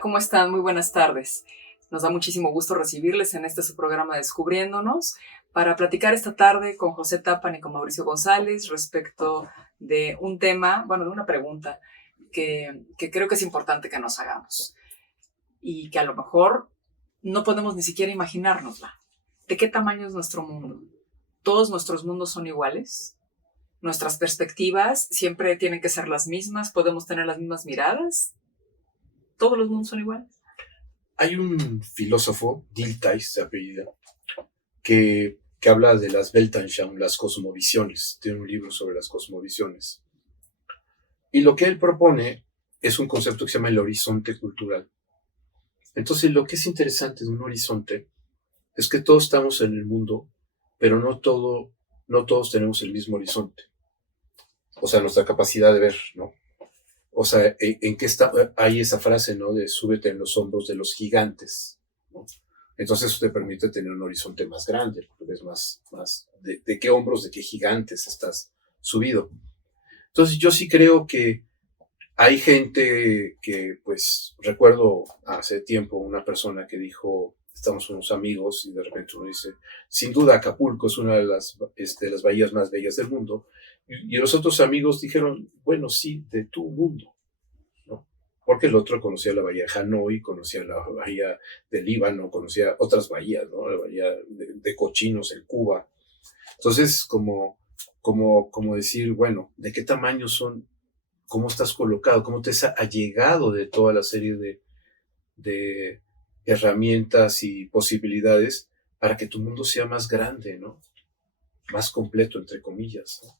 Hola, ¿cómo están? Muy buenas tardes. Nos da muchísimo gusto recibirles en este su programa Descubriéndonos para platicar esta tarde con José Tapan y con Mauricio González respecto de un tema, bueno, de una pregunta que creo que es importante que nos hagamos y que a lo mejor no podemos ni siquiera imaginárnosla. ¿De qué tamaño es nuestro mundo? ¿Todos nuestros mundos son iguales? ¿Nuestras perspectivas siempre tienen que ser las mismas? ¿Podemos tener las mismas miradas? ¿Todos los mundos son iguales? Hay un filósofo, Dilthey se apellida, que habla de las Weltanschauung, las cosmovisiones. Tiene un libro sobre las cosmovisiones. Y lo que él propone es un concepto que se llama el horizonte cultural. Entonces, lo que es interesante de un horizonte es que todos estamos en el mundo, pero no todos tenemos el mismo horizonte. O sea, nuestra capacidad de ver, ¿no? O sea, ¿en qué está? Hay esa frase, ¿no? De súbete en los hombros de los gigantes, ¿no? Entonces eso te permite tener un horizonte más grande, porque ves más de qué hombros, de qué gigantes estás subido. Entonces yo sí creo que hay gente que, pues, recuerdo hace tiempo una persona que dijo, estamos unos amigos, y de repente uno dice, sin duda Acapulco es una de las bahías más bellas del mundo, y los otros amigos dijeron, bueno, sí, de tu mundo, ¿no? Porque el otro conocía la bahía de Hanoi, conocía la bahía del Líbano, conocía otras bahías, ¿no? La bahía de Cochinos en Cuba. Entonces, como decir, bueno, ¿de qué tamaño son? ¿Cómo estás colocado? ¿Cómo te has allegado de toda la serie de herramientas y posibilidades para que tu mundo sea más grande, ¿no? Más completo, entre comillas, ¿no?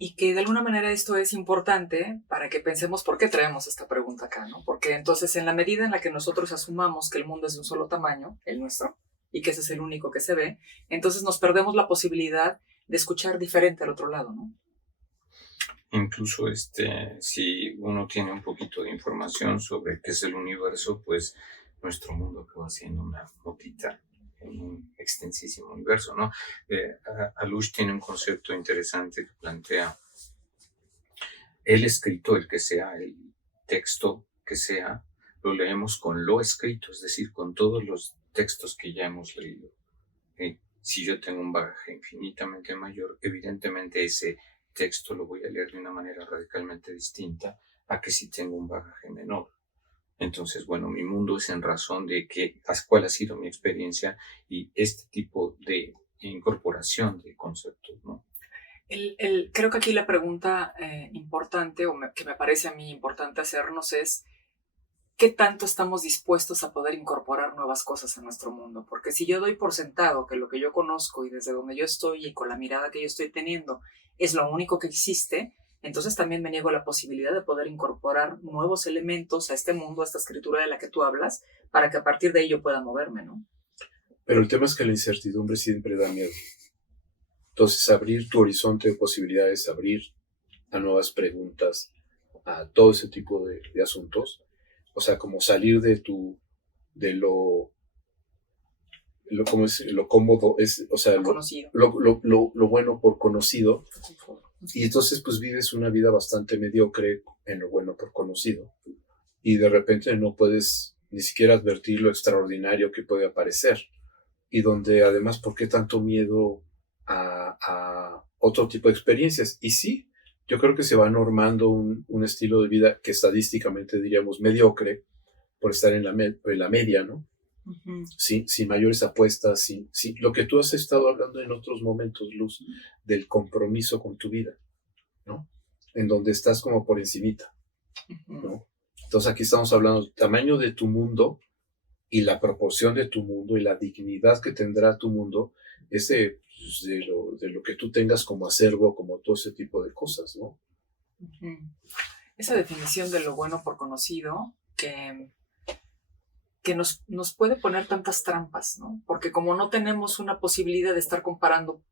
Y que de alguna manera esto es importante para que pensemos por qué traemos esta pregunta acá, ¿no? Porque entonces en la medida en la que nosotros asumamos que el mundo es de un solo tamaño, el nuestro, y que ese es el único que se ve, entonces nos perdemos la posibilidad de escuchar diferente al otro lado, ¿no? Incluso si uno tiene un poquito de información sobre qué es el universo, pues nuestro mundo acaba siendo una motita en un extensísimo universo, ¿no? Alush tiene un concepto interesante que plantea el escrito, el que sea, el texto que sea, lo leemos con lo escrito, es decir, con todos los textos que ya hemos leído. Si yo tengo un bagaje infinitamente mayor, evidentemente ese texto lo voy a leer de una manera radicalmente distinta a que si tengo un bagaje menor. Entonces, bueno, mi mundo es en razón de cuál ha sido mi experiencia y este tipo de incorporación de conceptos, ¿no? Creo que aquí la pregunta importante, que me parece a mí importante hacernos es, ¿qué tanto estamos dispuestos a poder incorporar nuevas cosas a nuestro mundo? Porque si yo doy por sentado que lo que yo conozco y desde donde yo estoy y con la mirada que yo estoy teniendo es lo único que existe, entonces también me niego a la posibilidad de poder incorporar nuevos elementos a este mundo, a esta escritura de la que tú hablas, para que a partir de ahí yo pueda moverme, ¿no? Pero el tema es que la incertidumbre siempre da miedo. Entonces, abrir tu horizonte de posibilidades, abrir a nuevas preguntas, a todo ese tipo de asuntos, o sea, como salir de como es, lo cómodo, o sea, Lo conocido. lo bueno por conocido, y entonces pues vives una vida bastante mediocre en lo bueno por conocido, y de repente no puedes ni siquiera advertir lo extraordinario que puede aparecer, y donde además, ¿por qué tanto miedo a otro tipo de experiencias? Y sí, yo creo que se va normando un estilo de vida que estadísticamente diríamos mediocre, por estar en la media, ¿no? Uh-huh. Sin mayores apuestas, sin lo que tú has estado hablando en otros momentos, Luz, del compromiso con tu vida, ¿no? En donde estás como por encimita, ¿no? Entonces aquí estamos hablando del tamaño de tu mundo y la proporción de tu mundo y la dignidad que tendrá tu mundo es de lo que tú tengas como acervo, como todo ese tipo de cosas, ¿no? Uh-huh. Esa definición de lo bueno por conocido que nos puede poner tantas trampas, ¿no? Porque como no tenemos una posibilidad de estar comparando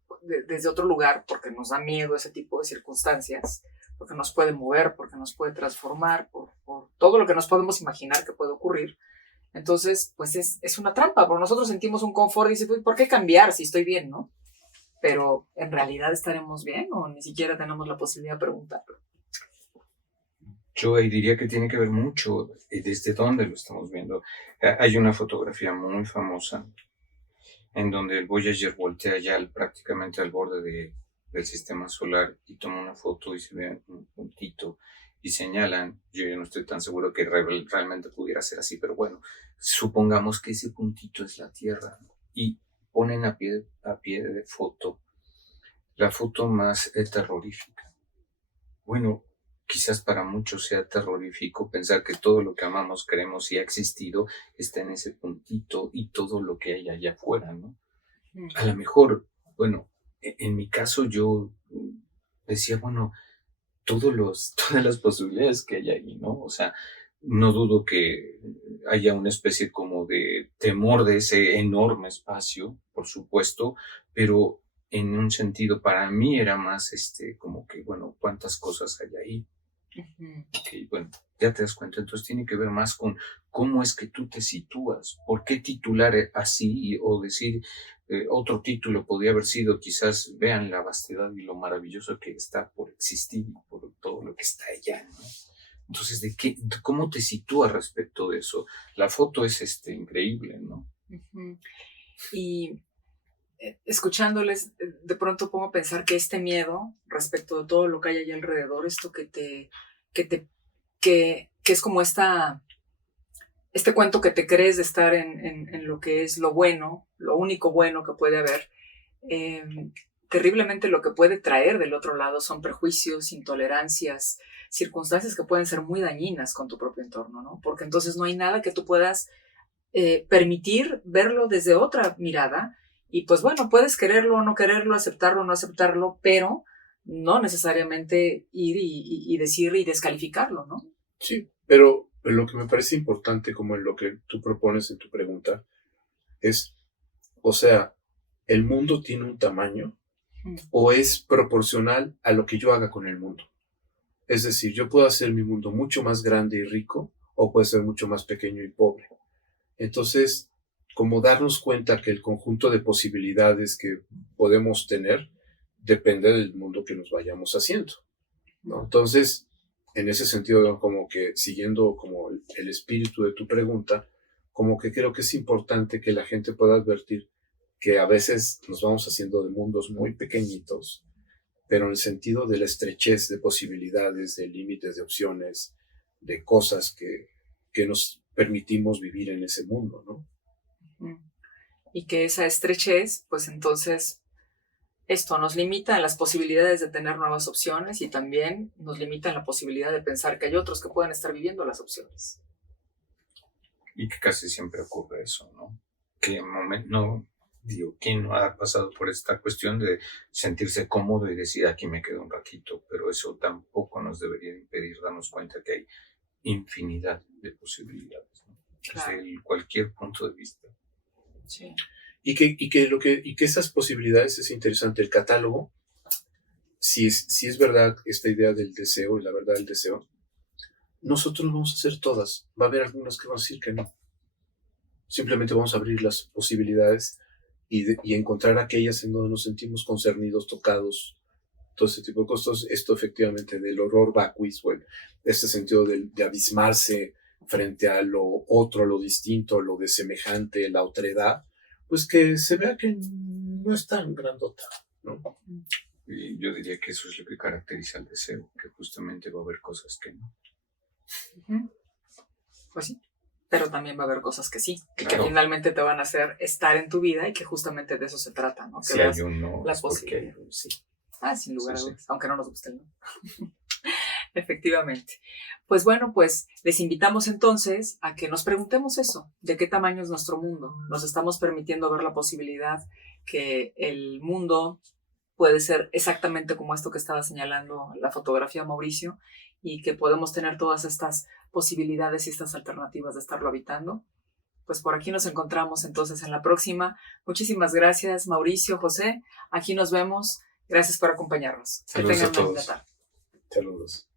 desde otro lugar, porque nos da miedo ese tipo de circunstancias, porque nos puede mover, porque nos puede transformar, por todo lo que nos podemos imaginar que puede ocurrir, entonces, pues es una trampa, porque nosotros sentimos un confort y dices, ¿por qué cambiar si estoy bien, no? Pero, ¿en realidad estaremos bien o ni siquiera tenemos la posibilidad de preguntarlo? Yo ahí diría que tiene que ver mucho desde dónde lo estamos viendo. Hay una fotografía muy famosa en donde el Voyager voltea ya prácticamente al borde del sistema solar y toma una foto y se ve un puntito y señalan, yo ya no estoy tan seguro que realmente pudiera ser así, pero bueno, supongamos que ese puntito es la Tierra y ponen a pie de foto la foto más terrorífica. Bueno, quizás para muchos sea terrorífico pensar que todo lo que amamos, queremos y ha existido está en ese puntito y todo lo que hay allá afuera, ¿no? A lo mejor, bueno, en mi caso yo decía, bueno, todas las posibilidades que hay ahí, ¿no? O sea, no dudo que haya una especie como de temor de ese enorme espacio, por supuesto, pero en un sentido para mí era más como que, bueno, cuántas cosas hay ahí. Okay, bueno, ya te das cuenta, entonces tiene que ver más con cómo es que tú te sitúas, por qué titular así o decir otro título podría haber sido quizás vean la vastedad y lo maravilloso que está por existir, por todo lo que está allá, ¿no? Entonces, ¿cómo te sitúas respecto de eso? La foto es increíble, ¿no? Y escuchándoles, de pronto pongo a pensar que este miedo respecto de todo lo que hay allá alrededor, esto que es como este cuento que te crees de estar en lo que es lo bueno, lo único bueno que puede haber, terriblemente lo que puede traer del otro lado son prejuicios, intolerancias, circunstancias que pueden ser muy dañinas con tu propio entorno, ¿no? Porque entonces no hay nada que tú puedas permitir verlo desde otra mirada. Y pues bueno, puedes quererlo o no quererlo, aceptarlo o no aceptarlo, pero no necesariamente ir y decir y descalificarlo, ¿no? Sí, pero lo que me parece importante, como en lo que tú propones en tu pregunta, es, o sea, ¿el mundo tiene un tamaño o es proporcional a lo que yo haga con el mundo? Es decir, yo puedo hacer mi mundo mucho más grande y rico o puede ser mucho más pequeño y pobre. Entonces, como darnos cuenta que el conjunto de posibilidades que podemos tener depende del mundo que nos vayamos haciendo, ¿no? Entonces, en ese sentido, como que siguiendo como el espíritu de tu pregunta, como que creo que es importante que la gente pueda advertir que a veces nos vamos haciendo de mundos muy pequeñitos, pero en el sentido de la estrechez de posibilidades, de límites, de opciones, de cosas que nos permitimos vivir en ese mundo, ¿no? Y que esa estrechez, pues entonces esto nos limita en las posibilidades de tener nuevas opciones y también nos limita en la posibilidad de pensar que hay otros que pueden estar viviendo las opciones. Y que casi siempre ocurre eso, ¿no? Que no, digo, ¿quién no ha pasado por esta cuestión de sentirse cómodo y decir aquí me quedo un ratito? Pero eso tampoco nos debería impedir darnos cuenta que hay infinidad de posibilidades, ¿no? Claro. Desde cualquier punto de vista. Sí. Y que esas posibilidades es interesante. El catálogo, si es verdad esta idea del deseo y la verdad del deseo, nosotros no vamos a hacer todas. Va a haber algunas que van a decir que no. Simplemente vamos a abrir las posibilidades y encontrar aquellas en donde nos sentimos concernidos, tocados, todo ese tipo de cosas. Esto efectivamente del horror vacuis, bueno, este sentido de abismarse frente a lo otro, lo distinto, lo desemejante, la otredad, pues que se vea que no es tan grandota, ¿no? Y yo diría que eso es lo que caracteriza el deseo, que justamente va a haber cosas que no. Pues sí, pero también va a haber cosas que sí, Claro. que finalmente te van a hacer estar en tu vida y que justamente de eso se trata, ¿no? Que Si hay un no, la es porque posibilidad. hay un sí. Sin lugar a Sí. dudas, aunque no nos guste el no. Efectivamente. Pues bueno, pues les invitamos entonces a que nos preguntemos eso, ¿de qué tamaño es nuestro mundo? ¿Nos estamos permitiendo ver la posibilidad que el mundo puede ser exactamente como esto que estaba señalando la fotografía Mauricio y que podemos tener todas estas posibilidades y estas alternativas de estarlo habitando? Pues por aquí nos encontramos entonces en la próxima. Muchísimas gracias, Mauricio, José. Aquí nos vemos. Gracias por acompañarnos. Saludos que tengan a todos. una linda tarde. Saludos.